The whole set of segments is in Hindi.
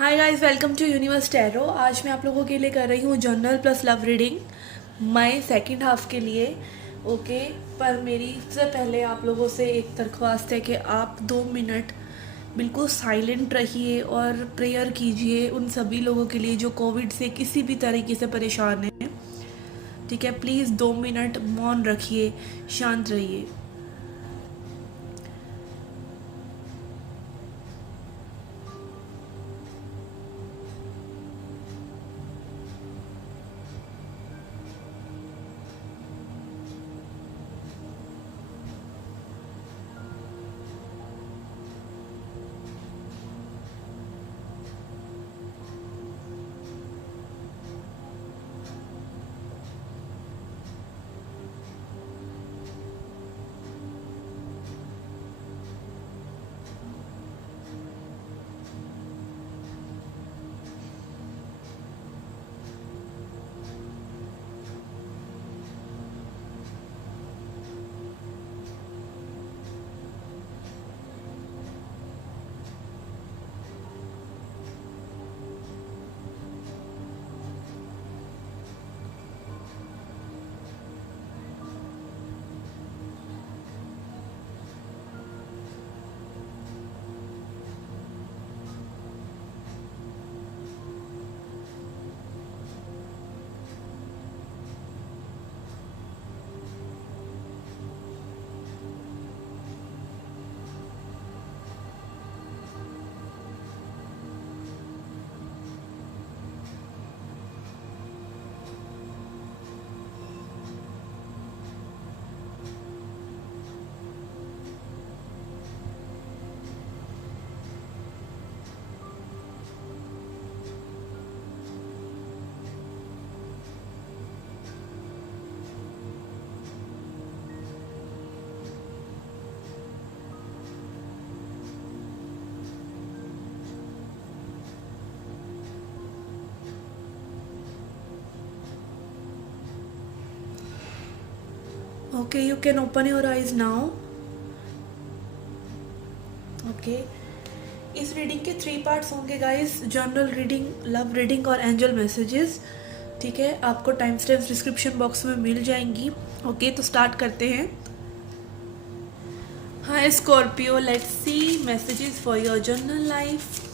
Hi guys, welcome to Universe Tarot. आज मैं आप लोगों के लिए कर रही हूँ general plus love reading May second half के लिए। ओके, पर मेरी से पहले आप लोगों से एक दरख्वास्त है कि आप 2 मिनट बिल्कुल साइलेंट रहिए और प्रेयर कीजिए उन सभी लोगों के लिए जो कोविड से किसी भी तरीके से परेशान हैं। ठीक है, प्लीज़ 2 मिनट मौन रखिए, शांत रहिए। Okay, you can open your eyes now. Okay, इस रीडिंग के 3 पार्ट्स होंगे guys, journal reading, love reading और एंजल मैसेजेस। ठीक है, आपको टाइम स्टैम्प्स डिस्क्रिप्शन बॉक्स में मिल जाएंगी। ओके, तो स्टार्ट करते हैं। Hi Scorpio, let's see messages for your general life.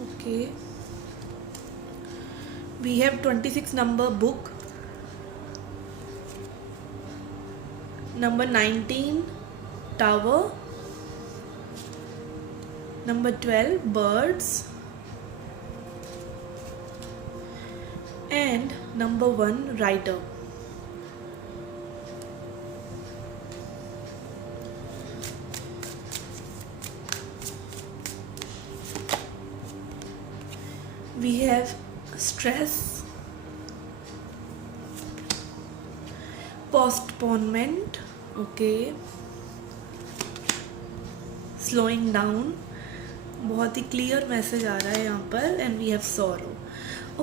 Okay, we have 26 number book, number 19 tower, number 12 birds, and number 1 rider. We have stress, postponement, okay, slowing down, बहुत ही क्लियर मैसेज आ रहा है यहाँ पर। And we have sorrow.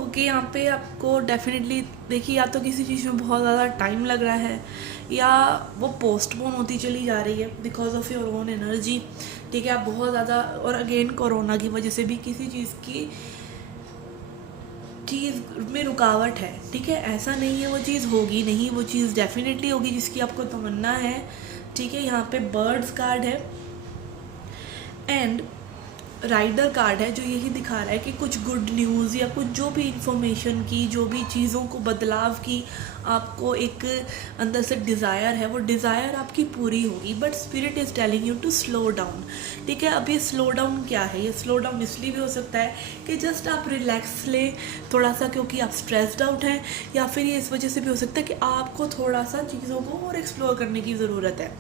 Okay, यहाँ पे आपको डेफिनेटली देखिए, या तो किसी चीज़ में बहुत ज़्यादा टाइम लग रहा है या वो पोस्टपोन होती चली जा रही है because of your own energy. ठीक है, आप बहुत ज़्यादा, और अगेन कोरोना की वजह से भी किसी चीज़ में रुकावट है। ठीक है, ऐसा नहीं है वो चीज़ होगी नहीं, वो चीज़ डेफिनेटली होगी जिसकी आपको तमन्ना है। ठीक है, यहाँ पे बर्ड्स कार्ड है एंड राइडर कार्ड है, जो यही दिखा रहा है कि कुछ गुड न्यूज़ या कुछ जो भी इंफॉर्मेशन की, जो भी चीज़ों को बदलाव की आपको एक अंदर से डिज़ायर है, वो डिज़ायर आपकी पूरी होगी। But spirit is telling you to slow down. ठीक है, अब ये स्लो डाउन क्या है? ये स्लो डाउन इसलिए भी हो सकता है कि जस्ट आप रिलैक्स लें थोड़ा सा, क्योंकि आप स्ट्रेस्ड आउट हैं, या फिर ये इस वजह से भी हो सकता है कि आपको थोड़ा सा चीज़ों को और एक्सप्लोर करने की ज़रूरत है।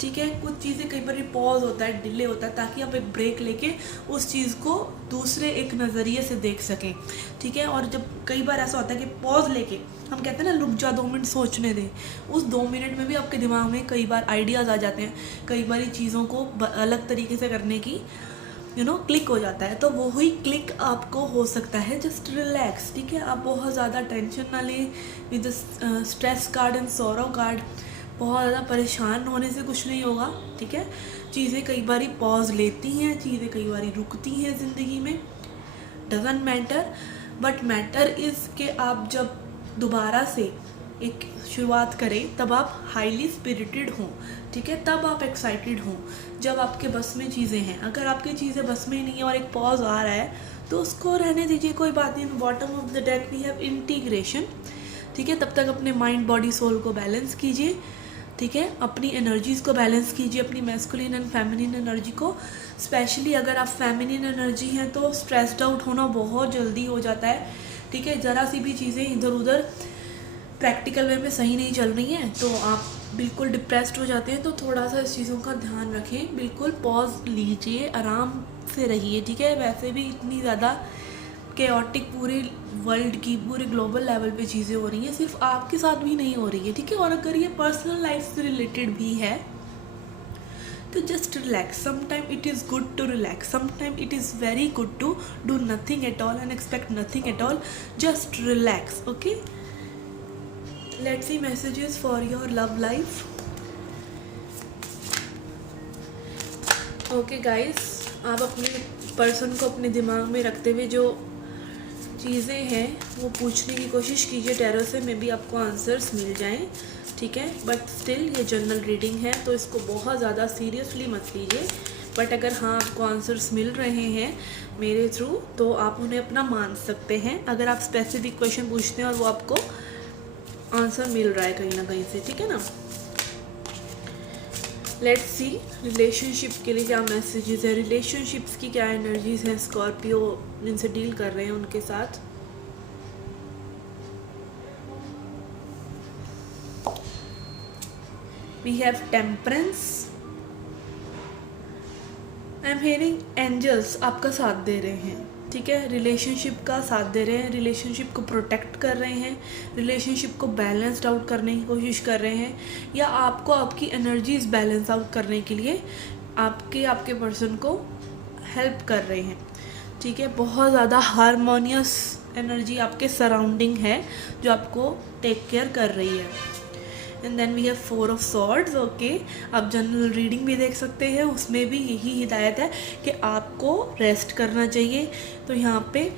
ठीक है। कुछ चीज़ें कई बार पॉज होता है, डिले होता है, ताकि आप एक ब्रेक लेके उस चीज़ को दूसरे एक नज़रिए से देख सकें, ठीक है। और जब कई बार ऐसा होता है कि पॉज लेके हम कहते हैं ना रुक जा 2 मिनट सोचने दें, उस 2 मिनट में भी आपके दिमाग में कई बार आइडियाज़ आ जाते हैं, कई बार चीज़ों को अलग तरीके से करने की क्लिक हो जाता है। तो वही क्लिक आपको हो सकता है जस्ट रिलैक्स, ठीक है। आप बहुत ज़्यादा टेंशन ना लें with stress card and sorrow card. बहुत ज़्यादा परेशान होने से कुछ नहीं होगा, ठीक है। चीज़ें कई बार पॉज लेती हैं, चीज़ें कई बार रुकती हैं ज़िंदगी में, doesn't matter, but matter is कि आप जब दोबारा से एक शुरुआत करें तब आप हाईली स्पिरिटेड हों, ठीक है। तब आप एक्साइटेड हों जब आपके बस में चीज़ें हैं। अगर आपकी चीज़ें बस में ही नहीं है और एक पॉज आ रहा है तो उसको रहने दीजिए, कोई बात नहीं। Bottom of the deck we have integration, ठीक है। तब तक अपने माइंड बॉडी सोल को बैलेंस कीजिए, ठीक है। अपनी एनर्जीज़ को बैलेंस कीजिए, अपनी मैस्कुलिन एंड फेमिनिन एनर्जी को। स्पेशली अगर आप फेमिनिन एनर्जी हैं तो स्ट्रेस्ड आउट होना बहुत जल्दी हो जाता है, ठीक है। ज़रा सी भी चीज़ें इधर उधर प्रैक्टिकल वे में सही नहीं चल रही हैं तो आप बिल्कुल डिप्रेस्ड हो जाते हैं। तो थोड़ा सा इस चीज़ों का ध्यान रखें, बिल्कुल पॉज लीजिए, आराम से रहिए, ठीक है। वैसे भी इतनी ज़्यादा केओटिक पूरे वर्ल्ड की, पूरे ग्लोबल लेवल पे चीज़ें हो रही हैं, सिर्फ आपके साथ भी नहीं हो रही है, ठीक है। और अगर ये पर्सनल लाइफ से रिलेटेड भी है तो just relax. Sometime it is good to relax, sometime it is very good to do nothing at all and expect nothing at all, just relax, okay. Let's see messages for your love life. Okay guys, आप अपने पर्सन को अपने दिमाग में रखते हुए जो चीज़ें हैं वो पूछने की कोशिश कीजिए टैरो से, मे बी आपको आंसर्स मिल जाएं, ठीक है। बट स्टिल ये जनरल रीडिंग है तो इसको बहुत ज़्यादा सीरियसली मत लीजिए। बट अगर हाँ आपको आंसर्स मिल रहे हैं मेरे थ्रू तो आप उन्हें अपना मान सकते हैं, अगर आप स्पेसिफिक क्वेश्चन पूछते हैं और वो आपको आंसर मिल रहा है कहीं ना कहीं से, ठीक है ना। लेट्स सी रिलेशनशिप के लिए क्या मैसेजेस है, रिलेशनशिप्स की क्या एनर्जीज हैं स्कॉर्पियो जिनसे डील कर रहे हैं उनके साथ। We have temperance, I am hearing angels आपका साथ दे रहे हैं, ठीक है। रिलेशनशिप का साथ दे रहे हैं, रिलेशनशिप को प्रोटेक्ट कर रहे हैं, रिलेशनशिप को बैलेंस्ड आउट करने की कोशिश कर रहे हैं, या आपको आपकी एनर्जीज बैलेंस आउट करने के लिए आपके पर्सन को हेल्प कर रहे हैं, ठीक है। बहुत ज़्यादा हारमोनियस एनर्जी आपके सराउंडिंग है जो आपको टेक केयर कर रही है। And then we have 4 of swords, okay. आप जनरल रीडिंग भी देख सकते हैं, उसमें भी यही हिदायत है कि आपको रेस्ट करना चाहिए। तो यहाँ पे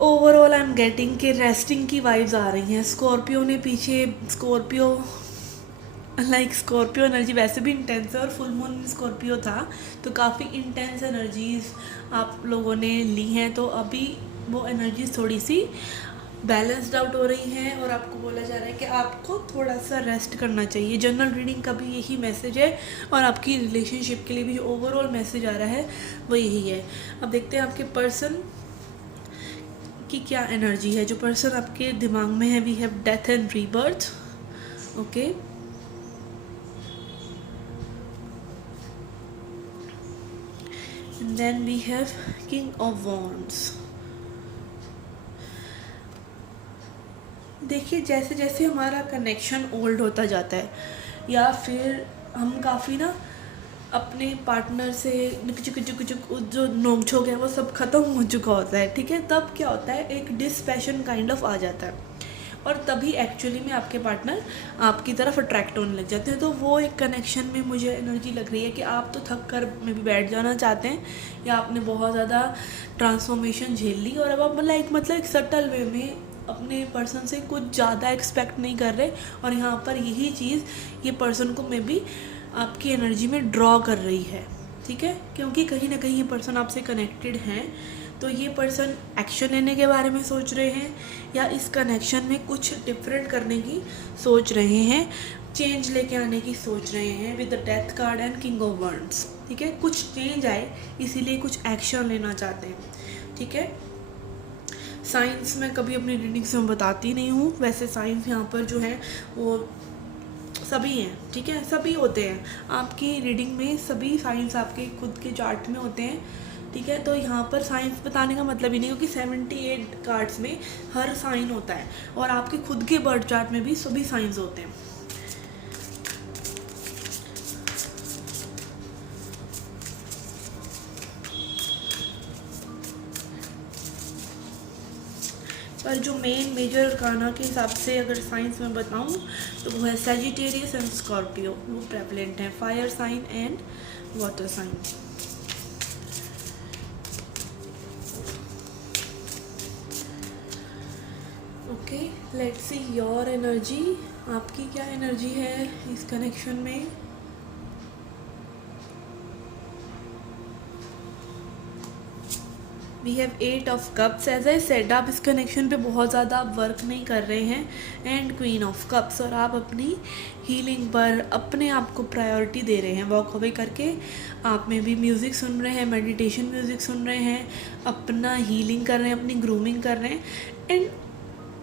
ओवरऑल आई एम गेटिंग के रेस्टिंग की वाइब्स आ रही हैं। स्कॉर्पियो ने पीछे स्कॉर्पियो एनर्जी वैसे भी इंटेंस है और फुल मून स्कॉर्पियो था तो काफ़ी इंटेंस एनर्जीज आप लोगों ने ली हैं। तो अभी वो एनर्जीज थोड़ी सी बैलेंस्ड आउट हो रही हैं और आपको बोला जा रहा है कि आपको थोड़ा सा रेस्ट करना चाहिए। जनरल रीडिंग का भी यही मैसेज है और आपकी रिलेशनशिप के लिए भी जो ओवरऑल मैसेज आ रहा है वो यही है। अब देखते हैं आपके पर्सन की क्या एनर्जी है। जो पर्सन आपके दिमाग में है, we have death and rebirth, okay. And then we have king of wands. देखिए जैसे जैसे हमारा कनेक्शन ओल्ड होता जाता है या फिर हम काफ़ी ना अपने पार्टनर से जो नोक-झोंक है वो सब ख़त्म हो चुका होता है, ठीक है। तब क्या होता है, एक डिसपैशन काइंड ऑफ आ जाता है और तभी एक्चुअली में आपके पार्टनर आपकी तरफ अट्रैक्ट होने लग जाते हैं। तो वो एक कनेक्शन में मुझे एनर्जी लग रही है कि आप तो थक कर में भी बैठ जाना चाहते हैं या आपने बहुत ज़्यादा ट्रांसफॉर्मेशन झेल ली और अब आप मतलब एक सटल वे में अपने पर्सन से कुछ ज़्यादा एक्सपेक्ट नहीं कर रहे और यहाँ पर यही चीज़ ये पर्सन को मे बी आपकी एनर्जी में ड्रॉ कर रही है, ठीक है। क्योंकि कहीं ना कहीं ये पर्सन आपसे कनेक्टेड हैं तो ये पर्सन एक्शन लेने के बारे में सोच रहे हैं या इस कनेक्शन में कुछ डिफरेंट करने की सोच रहे हैं, चेंज लेके आने की सोच रहे हैं with the death card and king of wands, ठीक है। कुछ चेंज आए इसीलिए कुछ एक्शन लेना चाहते हैं, ठीक है। साइंस में कभी अपनी रीडिंग्स में बताती नहीं हूँ, वैसे साइंस यहाँ पर जो है वो सभी हैं, ठीक है, सभी होते हैं आपकी रीडिंग में, सभी साइंस आपके खुद के चार्ट में होते हैं, ठीक है। तो यहाँ पर साइंस बताने का मतलब ही नहीं, क्योंकि 78 कार्ड्स में हर साइन होता है और आपके खुद के बर्थ चार्ट में भी सभी साइंस होते हैं। पर जो मेन मेजर गाना के हिसाब से अगर साइंस में बताऊं तो वो है सैजिटेरियस एंड स्कॉर्पियो, वो प्रेवलेंट है, fire sign and water sign. Okay, let's see your energy, आपकी क्या एनर्जी है इस कनेक्शन में। We have 8 of cups. As I said, आप इस कनेक्शन पे बहुत ज़्यादा वर्क नहीं कर रहे हैं। एंड क्वीन ऑफ कप्स, और आप अपनी हीलिंग पर अपने आप को प्रायोरिटी दे रहे हैं, वॉक अवे करके आप में भी म्यूज़िक सुन रहे हैं, मेडिटेशन म्यूज़िक सुन रहे हैं, अपना हीलिंग कर रहे हैं, अपनी ग्रूमिंग कर रहे हैं। एंड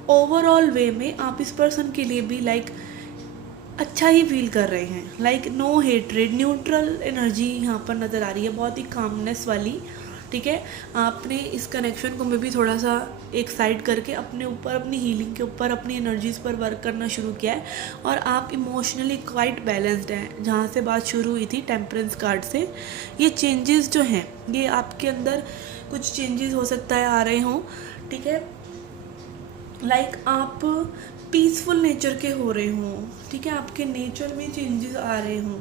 ओवरऑल वे में आप इस पर्सन के लिए भी लाइक अच्छा ही फील कर रहे हैं, like no hatred, neutral energy यहाँ पर नज़र आ रही है, बहुत ही कामनेस वाली, ठीक है। आपने इस कनेक्शन को में भी थोड़ा सा एक साइड करके अपने ऊपर, अपनी हीलिंग के ऊपर, अपनी एनर्जीज़ पर वर्क करना शुरू किया है और आप इमोशनली क्वाइट बैलेंस्ड हैं। जहाँ से बात शुरू हुई थी टेम्परेंस कार्ड से, ये चेंजेस जो हैं ये आपके अंदर कुछ चेंजेस हो सकता है आ रहे हों, ठीक है, लाइक आप पीसफुल नेचर के हो रहे हों, ठीक है, आपके नेचर में चेंजेस आ रहे हों,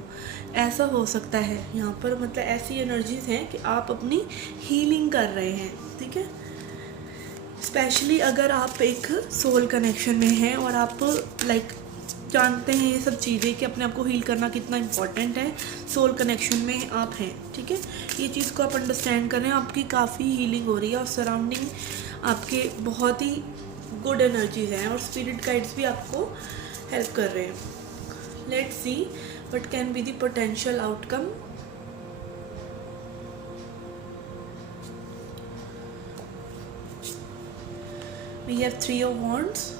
ऐसा हो सकता है यहाँ पर। मतलब ऐसी एनर्जीज हैं कि आप अपनी हीलिंग कर रहे हैं, ठीक है। स्पेशली अगर आप एक सोल कनेक्शन में हैं और आप लाइक जानते हैं ये सब चीज़ें कि अपने आप को हील करना कितना इम्पोर्टेंट है, सोल कनेक्शन में आप हैं, ठीक है, ये चीज़ को आप अंडरस्टैंड कर रहे हैं, आपकी काफ़ी हीलिंग हो रही है और सराउंडिंग आपके बहुत ही गुड एनर्जीज हैं और स्पिरिट गाइड्स भी आपको हेल्प कर रहे हैं। Let's see what can be the potential outcome. We have 3 of wands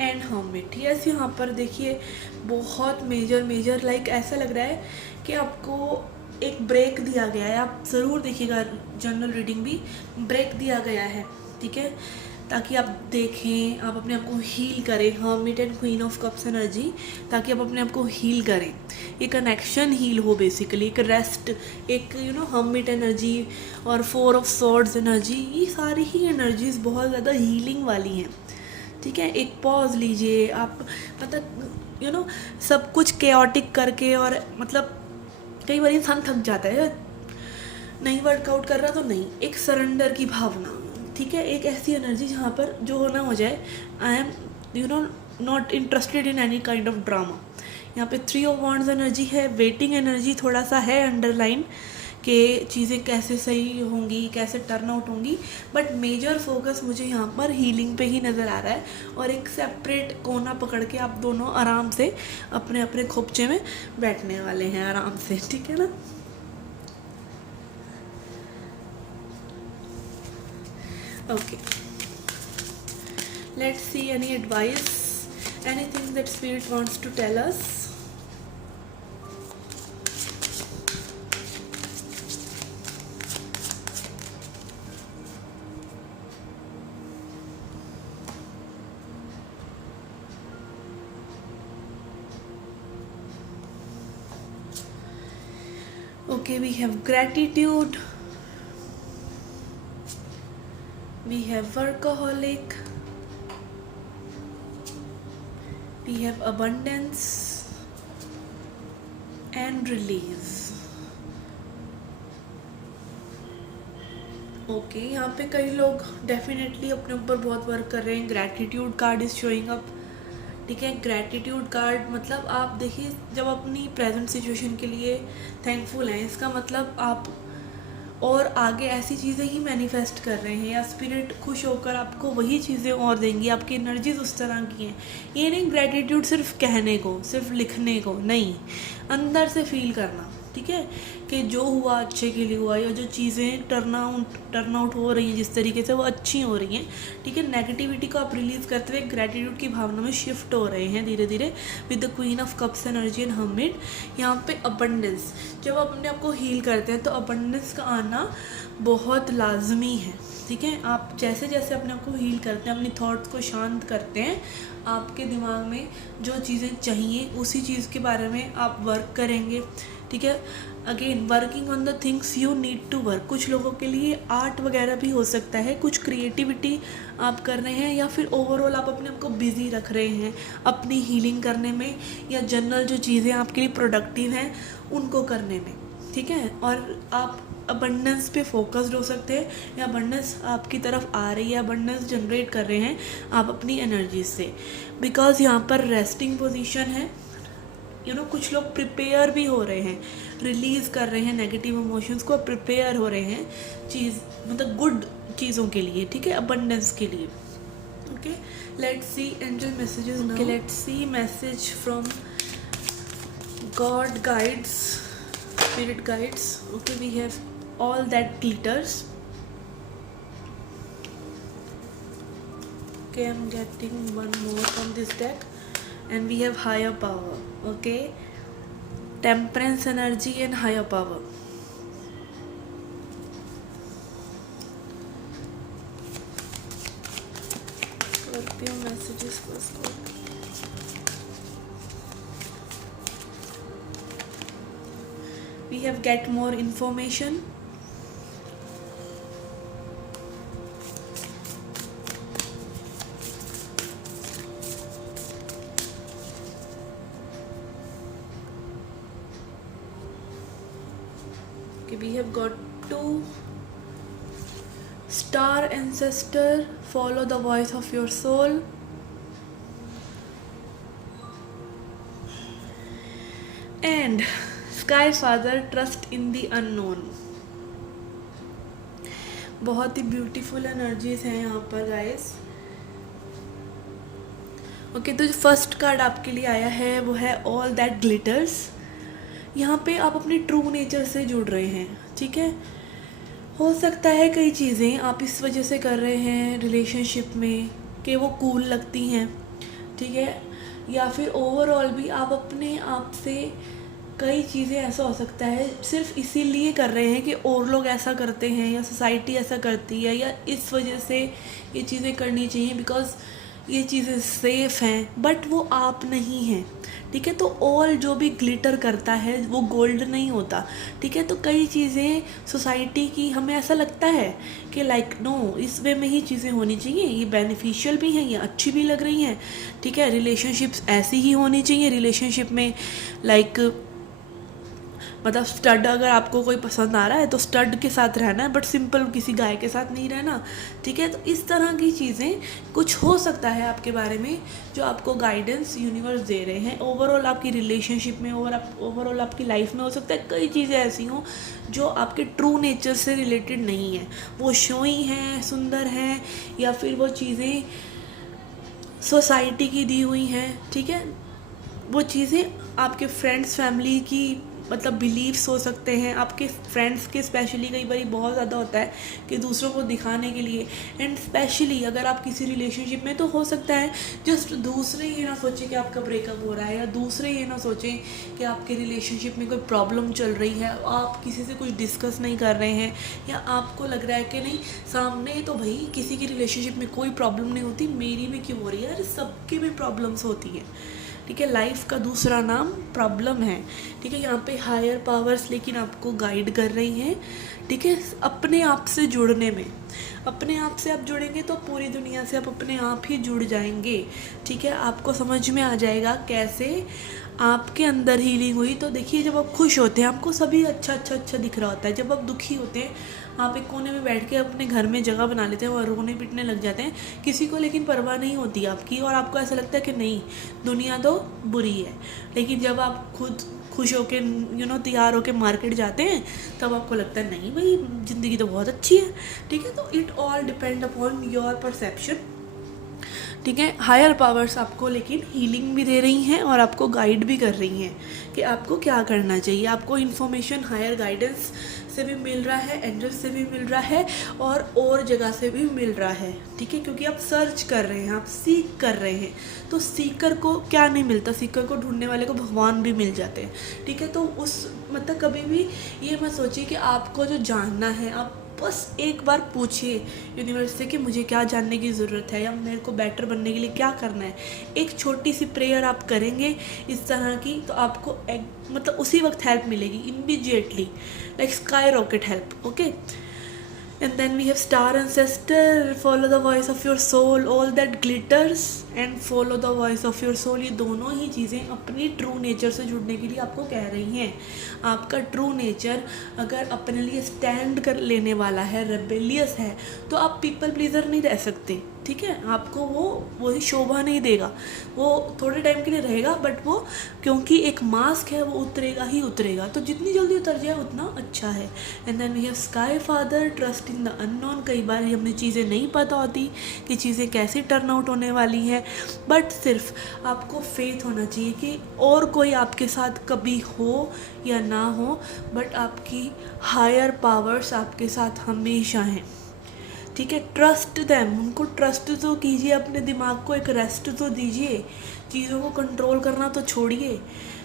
and hermit. Yes, यहाँ पर देखिए बहुत मेजर लाइक ऐसा लग रहा है कि आपको एक ब्रेक दिया गया है। आप ज़रूर देखिएगा जनरल रीडिंग भी, ब्रेक दिया गया है, ठीक है, ताकि आप देखें, आप अपने आप को हील करें। Hermit and queen of cups energy, ताकि आप अपने आप को हील करें, एक कनेक्शन हील हो बेसिकली, एक रेस्ट, एक हर्मिट एनर्जी और 4 ऑफ सॉर्ड्स एनर्जी, ये सारी ही एनर्जीज बहुत ज़्यादा हीलिंग वाली हैं, ठीक है। एक पॉज लीजिए आप, मतलब सब कुछ केओटिक करके, और मतलब कई बार इंसान थक जाता है, नहीं वर्कआउट कर रहा तो नहीं, एक सरेंडर की भावना, ठीक है, एक ऐसी एनर्जी जहाँ पर जो होना हो जाए। I am not interested in any kind of drama. यहाँ पे 3 ऑफ वॉन्ड्स एनर्जी है, वेटिंग एनर्जी थोड़ा सा है अंडरलाइन कि चीज़ें कैसे सही होंगी, कैसे टर्न आउट होंगी, बट मेजर फोकस मुझे यहाँ पर हीलिंग पे ही नज़र आ रहा है। और एक सेपरेट कोना पकड़ के आप दोनों आराम से अपने अपने खोपचे में बैठने वाले हैं आराम से, ठीक है ना। Okay, let's see any advice, anything that spirit wants to tell us. Okay, we have gratitude, we have workaholic, we have abundance and release. Okay, यहाँ पे कई लोग डेफिनेटली अपने ऊपर बहुत वर्क कर रहे हैं। Gratitude card is showing up, ठीक है। ग्रैटिट्यूड कार्ड मतलब आप देखिए, जब अपनी प्रेजेंट सिचुएशन के लिए थैंकफुल हैं, इसका मतलब आप और आगे ऐसी चीज़ें ही मैनिफेस्ट कर रहे हैं, या स्पिरिट खुश होकर आपको वही चीज़ें और देंगी। आपकी एनर्जीज उस तरह की हैं। ये नहीं ग्रैटिट्यूड सिर्फ कहने को, सिर्फ लिखने को नहीं, अंदर से फील करना, ठीक है, कि जो हुआ अच्छे के लिए हुआ, या जो चीज़ें टर्न आउट हो रही हैं जिस तरीके से वो अच्छी हो रही हैं, ठीक है। नेगेटिविटी को आप रिलीज़ करते हुए ग्रेटिट्यूड की भावना में शिफ्ट हो रहे हैं धीरे धीरे with the queen of cups energy and hermit. यहाँ पे अबंडेंस, जब आप अपने आप को हील करते हैं तो अबंडेंस का आना बहुत लाजमी है, ठीक है। आप जैसे जैसे अपने आप को हील करते हैं, अपनी थॉट्स को शांत करते हैं, आपके दिमाग में जो चीज़ें चाहिए उसी चीज़ के बारे में आप वर्क करेंगे, ठीक है। Again working on the things you need to work. कुछ लोगों के लिए आर्ट वगैरह भी हो सकता है, कुछ क्रिएटिविटी आप कर रहे हैं, या फिर ओवरऑल आप अपने आप को बिजी रख रहे हैं अपनी हीलिंग करने में, या जनरल जो चीज़ें आपके लिए प्रोडक्टिव हैं उनको करने में, ठीक है। और आप अबंडेंस पे फोकस्ड हो सकते हैं, या अबंडेंस आपकी तरफ आ रही है, अबंडेंस जनरेट कर रहे हैं आप अपनी एनर्जी से, बिकॉज यहाँ पर रेस्टिंग पोजीशन है। कुछ लोग प्रिपेयर भी हो रहे हैं, रिलीज़ कर रहे हैं नेगेटिव इमोशंस को, प्रिपेयर हो रहे हैं चीज़ मतलब गुड चीज़ों के लिए, ठीक है, अबंडेंस के लिए। Okay, let's see angel messages now. Let's see message from God guides, spirit guides. Okay, we have all that glitters. Okay, I'm getting one more from this deck, and we have higher power. Okay, temperance energy and higher power. Scorpio messages for Scorpio. We have get more information. We have got to star ancestor, follow the voice of your soul, and sky father, trust in the unknown. बहुत ही ब्यूटीफुल एनर्जीज हैं यहाँ पर गाइस। ओके, तो जो फर्स्ट कार्ड आपके लिए आया है वो है ऑल दैट ग्लिटर्स। यहाँ पे आप अपने ट्रू नेचर से जुड़ रहे हैं, ठीक है। हो सकता है कई चीज़ें आप इस वजह से कर रहे हैं रिलेशनशिप में कि वो कूल लगती हैं, ठीक है, या फिर ओवरऑल भी आप अपने आप से कई चीज़ें ऐसा हो सकता है सिर्फ इसीलिए कर रहे हैं कि और लोग ऐसा करते हैं या सोसाइटी ऐसा करती है, या इस वजह से ये चीज़ें करनी चाहिए बिकॉज़ ये चीज़ें सेफ़ हैं, बट वो आप नहीं हैं, ठीक है। तो ऑल जो भी ग्लिटर करता है वो गोल्ड नहीं होता, ठीक है। तो कई चीज़ें सोसाइटी की हमें ऐसा लगता है कि लाइक नो, इस वे में ही चीज़ें होनी चाहिए, ये बेनिफिशियल भी हैं, ये अच्छी भी लग रही हैं, ठीक है। रिलेशनशिप्स ऐसी ही होनी चाहिए, रिलेशनशिप में लाइक मतलब स्टड अगर आपको कोई पसंद आ रहा है तो स्टड के साथ रहना है, बट सिंपल किसी गाय के साथ नहीं रहना, ठीक है। तो इस तरह की चीज़ें कुछ हो सकता है आपके बारे में जो आपको गाइडेंस यूनिवर्स दे रहे हैं। ओवरऑल आपकी रिलेशनशिप में ओवरऑल आपकी लाइफ में हो सकता है कई चीज़ें ऐसी हों जो आपके ट्रू नेचर से रिलेटेड नहीं है, वो शोई हैं, सुंदर हैं, या फिर वो चीज़ें सोसाइटी की दी हुई हैं, ठीक है। वो चीज़ें आपके फ्रेंड्स फैमिली की मतलब बिलीव्स हो सकते हैं, आपके फ्रेंड्स के स्पेशली कई बार बहुत ज़्यादा होता है कि दूसरों को दिखाने के लिए, एंड स्पेशली अगर आप किसी रिलेशनशिप में, तो हो सकता है जस्ट दूसरे ये ना सोचें कि आपका ब्रेकअप हो रहा है, या दूसरे ये ना सोचें कि आपके रिलेशनशिप में कोई प्रॉब्लम चल रही है, आप किसी से कुछ डिस्कस नहीं कर रहे हैं, या आपको लग रहा है कि नहीं सामने तो भाई किसी की रिलेशनशिप में कोई प्रॉब्लम नहीं होती, मेरी भी क्यों हो रही है, अरे सबकी भी प्रॉब्लम्स होती है, ठीक है। लाइफ का दूसरा नाम प्रॉब्लम है, ठीक है। यहाँ पे हायर पावर्स लेकिन आपको गाइड कर रही हैं, ठीक है, अपने आप से जुड़ने में। अपने आप से आप जुड़ेंगे तो पूरी दुनिया से आप अपने आप ही जुड़ जाएंगे, ठीक है। आपको समझ में आ जाएगा कैसे आपके अंदर हीलिंग हुई। तो देखिए, जब आप खुश होते हैं आपको सभी अच्छा दिख रहा होता है, जब आप दुखी होते हैं आप एक कोने में बैठ के अपने घर में जगह बना लेते हैं और रोने पिटने लग जाते हैं, किसी को लेकिन परवाह नहीं होती आपकी, और आपको ऐसा लगता है कि नहीं दुनिया तो बुरी है। लेकिन जब आप खुद खुश होके तैयार होके मार्केट जाते हैं तब आपको लगता है नहीं भाई ज़िंदगी तो बहुत अच्छी है, ठीक है। तो it all depend upon your perception. ठीक है। हायर पावर्स आपको लेकिन हीलिंग भी दे रही हैं और आपको गाइड भी कर रही हैं कि आपको क्या करना चाहिए। आपको इन्फॉर्मेशन हायर गाइडेंस से भी मिल रहा है, एंजल से भी मिल रहा है और जगह से भी मिल रहा है, ठीक है। क्योंकि आप सर्च कर रहे हैं, आप सीख कर रहे हैं, तो सीकर को क्या नहीं मिलता, सीकर को ढूंढने वाले को भगवान भी मिल जाते हैं, ठीक है। तो उस मतलब कभी भी ये मत सोचिए कि आपको जो जानना है, आप बस एक बार पूछिए यूनिवर्स से कि मुझे क्या जानने की ज़रूरत है या मेरे को बेटर बनने के लिए क्या करना है। एक छोटी सी प्रेयर आप करेंगे इस तरह की, तो आपको मतलब उसी वक्त हेल्प मिलेगी, immediately, like sky rocket help, okay. And then we have star ancestor, follow the voice of your soul, all that glitters and follow the voice of your soul। ये दोनों ही चीज़ें अपनी ट्रू नेचर से जुड़ने के लिए आपको कह रही हैं। आपका ट्रू नेचर अगर अपने लिए स्टैंड कर लेने वाला है, रेबेलियस है, तो आप पीपल प्लीजर नहीं रह सकते, ठीक है। आपको वही शोभा नहीं देगा, वो थोड़े टाइम के लिए रहेगा, बट वो क्योंकि एक मास्क है, वो उतरेगा ही उतरेगा, तो जितनी जल्दी उतर जाए उतना अच्छा है। And then we have sky father, trust in the unknown. कई बार हमें चीज़ें नहीं पता होती कि चीज़ें कैसे टर्न आउट होने वाली हैं, बट सिर्फ आपको फेथ होना चाहिए कि और कोई आपके साथ कभी हो या ना हो, बट आपकी हायर पावर्स आपके साथ हमेशा हैं, ठीक है। ट्रस्ट देम, उनको ट्रस्ट तो कीजिए, अपने दिमाग को एक रेस्ट तो दीजिए, चीज़ों को कंट्रोल करना तो छोड़िए,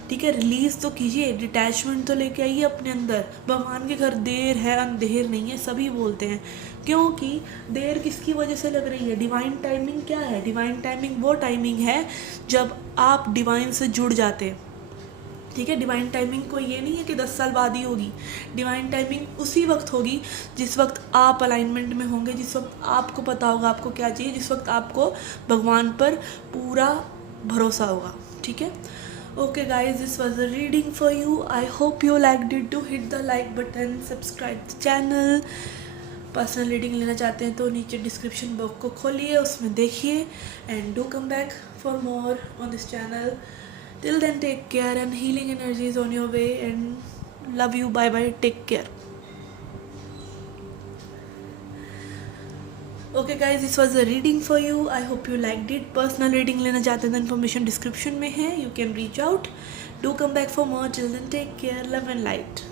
ठीक है। रिलीज़ तो कीजिए, डिटैचमेंट तो लेके आइए अपने अंदर। भगवान के घर देर है अंधेर नहीं है, सभी बोलते हैं, क्योंकि देर किसकी वजह से लग रही है। डिवाइन टाइमिंग क्या है? डिवाइन टाइमिंग वो टाइमिंग है जब आप डिवाइन से जुड़ जाते हैं, ठीक है। डिवाइन टाइमिंग कोई ये नहीं है कि 10 साल बाद ही होगी। डिवाइन टाइमिंग उसी वक्त होगी जिस वक्त आप अलाइनमेंट में होंगे, जिस वक्त आपको पता होगा आपको क्या चाहिए, जिस वक्त आपको भगवान पर पूरा भरोसा होगा, ठीक है। Okay guys, this was a reading for you. I hope you liked it. Do hit the like button, subscribe the channel. Personal reading लेना चाहते हैं तो नीचे डिस्क्रिप्शन बॉक्स को खोलिए, उसमें देखिए, and do come back for more on this channel. Till then, take care and healing energies on your way, and love you. Bye bye. Take care. Okay guys, this was a reading for you. I hope you liked it. Personal reading लेना चाहते हैं तो information description में है. You can reach out. Do come back for more. Till then, take care. Love and light.